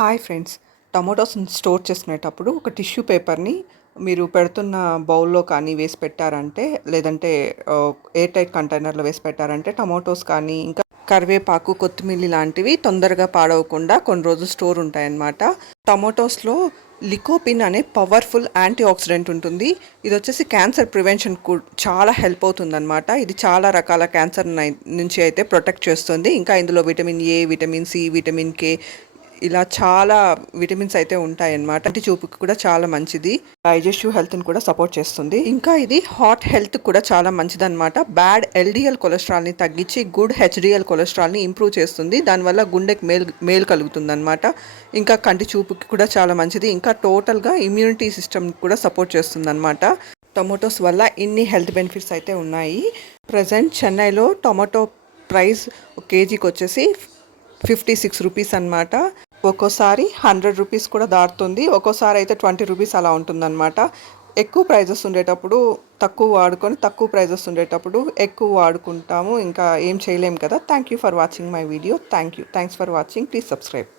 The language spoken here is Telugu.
Hi friends. టమాటోస్ స్టోర్ చేసుకునేటప్పుడు ఒక టిష్యూ పేపర్ని మీరు పెడుతున్న బౌల్లో కానీ వేసి పెట్టారంటే లేదంటే ఎయిర్ టైట్ కంటైనర్లో వేసి పెట్టారంటే టమాటోస్ కానీ ఇంకా కరివేపాకు కొత్తిమీర లాంటివి తొందరగా పాడవకుండా కొన్ని రోజులు స్టోర్ ఉంటాయన్నమాట. టమాటోస్లో లికోపిన్ అనే పవర్ఫుల్ యాంటీ ఆక్సిడెంట్ ఉంటుంది. ఇది వచ్చేసి క్యాన్సర్ ప్రివెన్షన్ చాలా హెల్ప్ అవుతుందన్నమాట. ఇది చాలా రకాల క్యాన్సర్ నుంచి అయితే ప్రొటెక్ట్ చేస్తుంది. ఇంకా ఇందులో vitamin A vitamin C vitamin K ఇలా చాలా విటమిన్స్ అయితే ఉంటాయన్నమాట. అంటే చూపుకి కూడా చాలా మంచిది. డైజెస్టివ్ హెల్త్ని కూడా సపోర్ట్ చేస్తుంది. ఇంకా ఇది హార్ట్ హెల్త్ కూడా చాలా మంచిది అనమాట బ్యాడ్ ఎల్డిఎల్ కొలెస్ట్రాల్ని తగ్గించి గుడ్ హెచ్డిఎల్ కొలెస్ట్రాల్ని ఇంప్రూవ్ చేస్తుంది. దానివల్ల గుండెకి మేలు మేలు కలుగుతుంది అనమాట ఇంకా కంటి చూపుకి కూడా చాలా మంచిది. ఇంకా టోటల్గా ఇమ్యూనిటీ సిస్టమ్ కూడా సపోర్ట్ చేస్తుంది అనమాట టొమాటోస్ వల్ల ఇన్ని హెల్త్ బెనిఫిట్స్ అయితే ఉన్నాయి. ప్రజెంట్ చెన్నైలో టొమాటో ప్రైస్ కేజీకి వచ్చేసి ఫిఫ్టీ సిక్స్ రూపీస్ అనమాట ఒక్కోసారి హండ్రెడ్ రూపీస్ కూడా దాటుతుంది. ఒక్కోసారి అయితే ట్వంటీ రూపీస్ అలా ఉంటుందన్నమాట. ఎక్కువ ప్రైజెస్ ఉండేటప్పుడు తక్కువ వాడుకొని తక్కువ ప్రైజెస్ ఉండేటప్పుడు ఎక్కువ వాడుకుంటాము. ఇంకా ఏం చేయలేము కదా. Thank you for watching my video thank you thanks for watching please subscribe